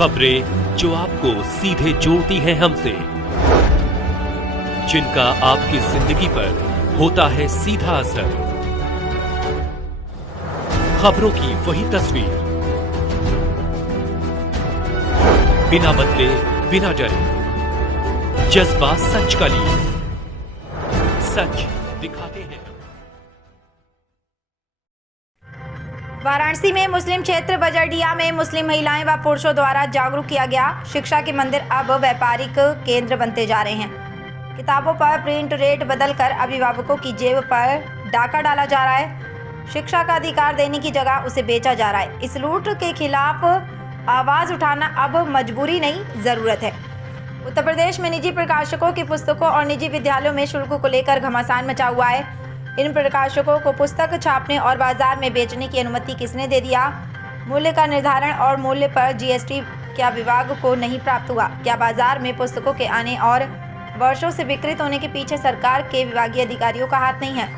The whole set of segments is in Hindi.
खबरें जो आपको सीधे जोड़ती हैं हमसे, जिनका आपकी जिंदगी पर होता है सीधा असर। खबरों की वही तस्वीर, बिना बदले बिना डरे, जज्बा सच का लिए, सच दिखाते हैं। वाराणसी में मुस्लिम क्षेत्र बजरडिया में मुस्लिम महिलाएं व पुरुषों द्वारा जागरूक किया गया। शिक्षा के मंदिर अब व्यापारिक केंद्र बनते जा रहे हैं। किताबों पर प्रिंट रेट बदलकर अभिभावकों की जेब पर डाका डाला जा रहा है। शिक्षा का अधिकार देने की जगह उसे बेचा जा रहा है। इस लूट के खिलाफ आवाज उठाना अब मजबूरी नहीं, जरूरत है। उत्तर प्रदेश में निजी प्रकाशकों की पुस्तकों और निजी विद्यालयों में शुल्क को लेकर घमासान मचा हुआ है। इन प्रकाशकों को पुस्तक छापने और बाजार में बेचने की अनुमति किसने दे दिया? मूल्य का निर्धारण और मूल्य पर जीएसटी क्या विभाग को नहीं प्राप्त हुआ? क्या बाजार में पुस्तकों के आने और वर्षों से विकृत होने के पीछे सरकार के विभागीय अधिकारियों का हाथ नहीं है?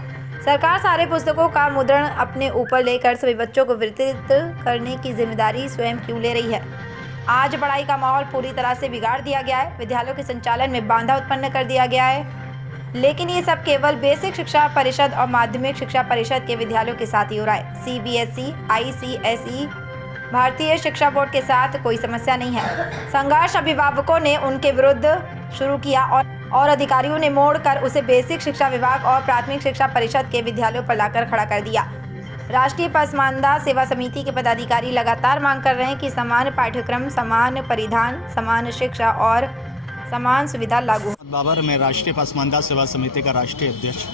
सरकार सारे पुस्तकों का मुद्रण अपने ऊपर लेकर सभी बच्चों को वितरित करने की जिम्मेदारी स्वयं क्यों ले रही है? आज पढ़ाई का माहौल पूरी तरह से बिगाड़ दिया गया है। विद्यालयों के संचालन में बाधा उत्पन्न कर दिया गया है। लेकिन ये सब केवल बेसिक शिक्षा परिषद और माध्यमिक शिक्षा परिषद के विद्यालयों के साथ ही हो रहा है। सीबीएसई, आईसीएसई, भारतीय शिक्षा बोर्ड के साथ कोई समस्या नहीं है। संघर्ष अभिभावकों ने उनके विरुद्ध शुरू किया और अधिकारियों ने मोड़कर उसे बेसिक शिक्षा विभाग और प्राथमिक शिक्षा परिषद के विद्यालयों पर लाकर खड़ा कर दिया। राष्ट्रीय पसमानदा सेवा समिति के पदाधिकारी लगातार मांग कर रहे हैं कि समान पाठ्यक्रम, समान परिधान, समान शिक्षा और समान सुविधा लागू हो। बाबर, मैं राष्ट्रीय पसमानदा सेवा समिति का राष्ट्रीय अध्यक्ष।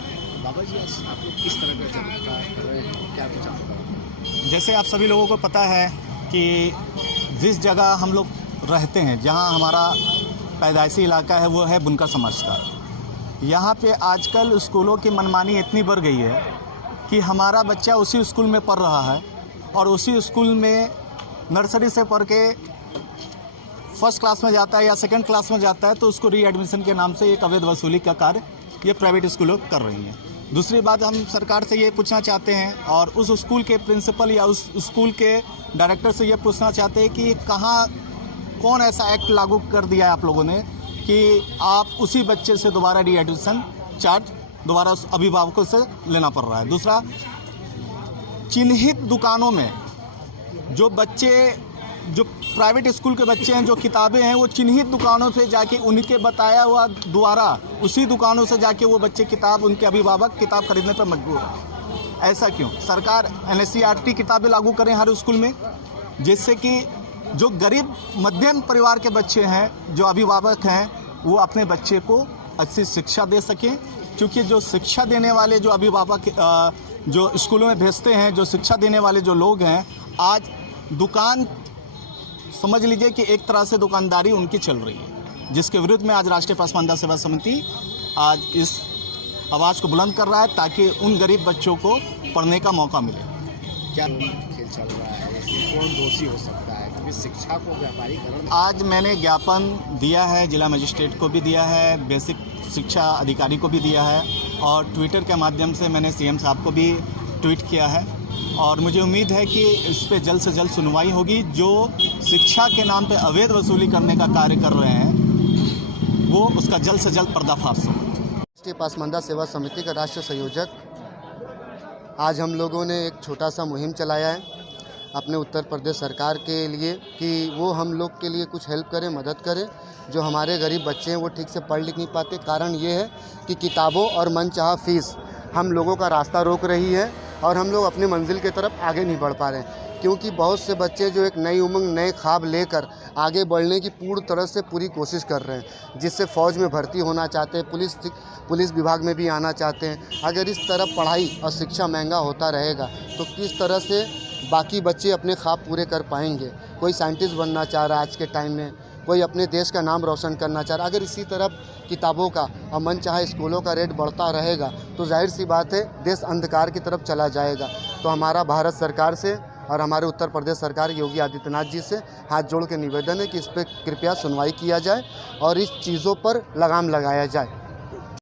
बाबा जी, आप लोग किस तरह का जागरूकता कर रहे हैं, क्या विचार होगा? जैसे आप सभी लोगों को पता है कि जिस जगह हम लोग रहते हैं, जहां हमारा पैदाइशी इलाका है, वो है बुनकर समाज का। यहाँ पे आजकल स्कूलों की मनमानी इतनी बढ़ गई है कि हमारा बच्चा उसी स्कूल में पढ़ रहा है और उसी स्कूल में नर्सरी से पढ़ के फर्स्ट क्लास में जाता है या सेकंड क्लास में जाता है तो उसको रीएडमिशन के नाम से एक अवैध वसूली का कार्य ये प्राइवेट स्कूलों कर रही हैं। दूसरी बात, हम सरकार से ये पूछना चाहते हैं और उस स्कूल के प्रिंसिपल या उस स्कूल के डायरेक्टर से ये पूछना चाहते हैं कि कौन ऐसा एक्ट लागू कर दिया है आप लोगों ने कि आप उसी बच्चे से दोबारा रीएडमिशन चार्ज दोबारा उस अभिभावकों से लेना पड़ रहा है। दूसरा, चिन्हित दुकानों में जो प्राइवेट स्कूल के बच्चे हैं, जो किताबें हैं, वो चिन्हित दुकानों से जाके उनके बताया हुआ द्वारा उसी दुकानों से जाके वो बच्चे उनके अभिभावक किताब खरीदने पर मजबूर है। ऐसा क्यों? सरकार एनसीईआरटी किताबें लागू करें हर स्कूल में, जिससे कि जो गरीब मध्यम परिवार के बच्चे हैं, जो अभिभावक हैं, वो अपने बच्चे को अच्छी शिक्षा दे सकें। क्योंकि जो शिक्षा देने वाले जो अभिभावक जो स्कूलों में भेजते हैं, जो शिक्षा देने वाले जो लोग हैं, आज दुकान समझ लीजिए कि एक तरह से दुकानदारी उनकी चल रही है, जिसके विरुद्ध में आज राष्ट्रीय पसमानदा सेवा समिति आज इस आवाज़ को बुलंद कर रहा है ताकि उन गरीब बच्चों को पढ़ने का मौका मिले। क्या खेल चल रहा है, कौन दोषी हो सकता है? क्योंकि शिक्षा को व्यापारीकरण, आज मैंने ज्ञापन दिया है, जिला मजिस्ट्रेट को भी दिया है, बेसिक शिक्षा अधिकारी को भी दिया है और ट्विटर के माध्यम से मैंने सीएम साहब को भी ट्वीट किया है और मुझे उम्मीद है कि इस पर जल्द से जल्द सुनवाई होगी। जो शिक्षा के नाम पे अवैध वसूली करने का कार्य कर रहे हैं, वो उसका जल्द से जल्द पर्दाफाश हो। राष्ट्रीय पसमानदा सेवा समिति का राष्ट्रीय संयोजक, आज हम लोगों ने एक छोटा सा मुहिम चलाया है अपने उत्तर प्रदेश सरकार के लिए कि वो हम लोग के लिए कुछ हेल्प करें, मदद करें। जो हमारे गरीब बच्चे हैं वो ठीक से पढ़ लिख नहीं पाते। कारण ये है कि किताबों और मनचाहा फीस हम लोगों का रास्ता रोक रही है और हम लोग अपनी मंजिल की तरफ आगे नहीं बढ़ पा रहे हैं। क्योंकि बहुत से बच्चे जो एक नई उमंग, नए ख्वाब लेकर आगे बढ़ने की पूरी तरह से पूरी कोशिश कर रहे हैं, जिससे फ़ौज में भर्ती होना चाहते हैं, पुलिस विभाग में भी आना चाहते हैं। अगर इस तरह पढ़ाई और शिक्षा महंगा होता रहेगा तो किस तरह से बाकी बच्चे अपने ख्वाब पूरे कर पाएंगे? कोई साइंटिस्ट बनना चाह रहा है आज के टाइम में, कोई अपने देश का नाम रोशन करना चाह रहा है। अगर इसी तरह किताबों का और मनचाहा स्कूलों का रेट बढ़ता रहेगा तो जाहिर सी बात है देश अंधकार की तरफ चला जाएगा। तो हमारा भारत सरकार से और हमारे उत्तर प्रदेश सरकार योगी आदित्यनाथ जी से हाथ जोड़ के निवेदन है कि इस पर कृपया सुनवाई किया जाए और इस चीज़ों पर लगाम लगाया जाए।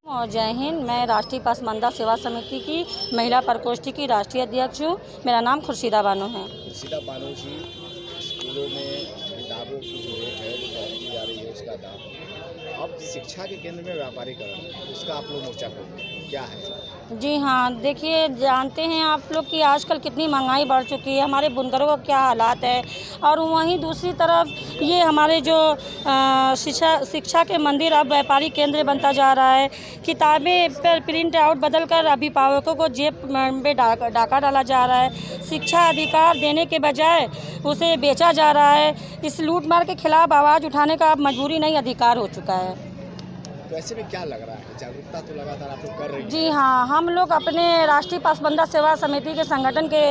और जय हिंद। मैं राष्ट्रीय पसमानदा सेवा समिति की महिला प्रकोष्ठ की राष्ट्रीय अध्यक्ष हूँ। मेरा नाम खुर्शीदा बानो है। खुर्शीदा बानो जी, स्कूलों में किताबों की रहा था। अब शिक्षा के केंद्र में व्यापारीकरण, उसका आप लोग मोर्चा खोल क्या है? जी हाँ, देखिए जानते हैं आप लोग कि आजकल कितनी महंगाई बढ़ चुकी है, हमारे बुनकरों का क्या हालात है। और वहीं दूसरी तरफ ये हमारे जो शिक्षा के मंदिर अब व्यापारी केंद्र बनता जा रहा है। किताबें पर प्रिंट आउट बदल कर अभिभावकों को जेब में डाका डाला जा रहा है। शिक्षा अधिकार देने के बजाय उसे बेचा जा रहा है। इस लूटमार के खिलाफ आवाज़ उठाने का अब मजबूरी नहीं, अधिकार हो चुका है। तो ऐसे में क्या लग रहा है, जागरूकता तो लगातार आप लोग कर रही हैं? जी हाँ, हम लोग अपने राष्ट्रीय पासबंदा सेवा समिति के संगठन के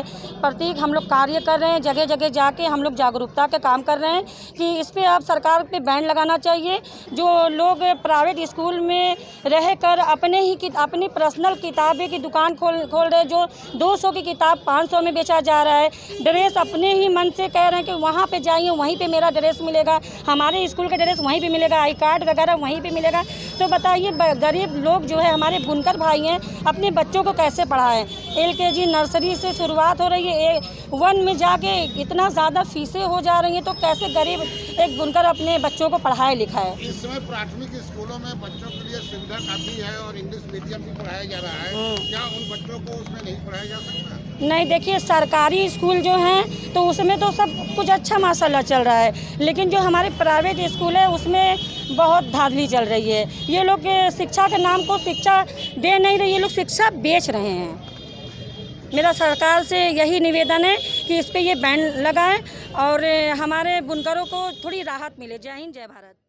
प्रतीक हम लोग कार्य कर रहे हैं। जगह जगह जाके हम लोग जागरूकता का काम कर रहे हैं कि इस पे अब सरकार पे बैन लगाना चाहिए। जो लोग प्राइवेट स्कूल में रहकर अपनी पर्सनल किताबें की दुकान खोल रहे हैं, जो 200 की किताब 500 में बेचा जा रहा है। ड्रेस अपने ही मन से कह रहे हैं कि वहाँ पर जाइए, वहीं पर मेरा ड्रेस मिलेगा, हमारे स्कूल का ड्रेस वहीं पर मिलेगा, आई कार्ड वगैरह वहीं पर मिलेगा। तो बताइए गरीब लोग जो है, हमारे बुनकर भाई हैं, अपने बच्चों को कैसे पढ़ाएं? LKG नर्सरी से शुरुआत हो रही है, 1 में जाके इतना ज़्यादा फीसें हो जा रही हैं, तो कैसे गरीब एक बुनकर अपने बच्चों को पढ़ाए लिखाए? इस समय प्राथमिक स्कूलों में बच्चों के लिए सुविधा काफ़ी है और इंग्लिश मीडियम भी पढ़ाया जा रहा है। क्या उन बच्चों को उसमें नहीं पढ़ाया जा सकता? नहीं, देखिए सरकारी स्कूल जो हैं तो उसमें तो सब कुछ अच्छा माशाल्लाह चल रहा है, लेकिन जो हमारे प्राइवेट स्कूल है उसमें बहुत धांधली चल रही है। ये लोग शिक्षा के नाम को शिक्षा दे नहीं रहे, ये लोग शिक्षा बेच रहे हैं। मेरा सरकार से यही निवेदन है कि इस पे ये बैन लगाएं और हमारे बुनकरों को थोड़ी राहत मिले। जय हिंद, जय भारत।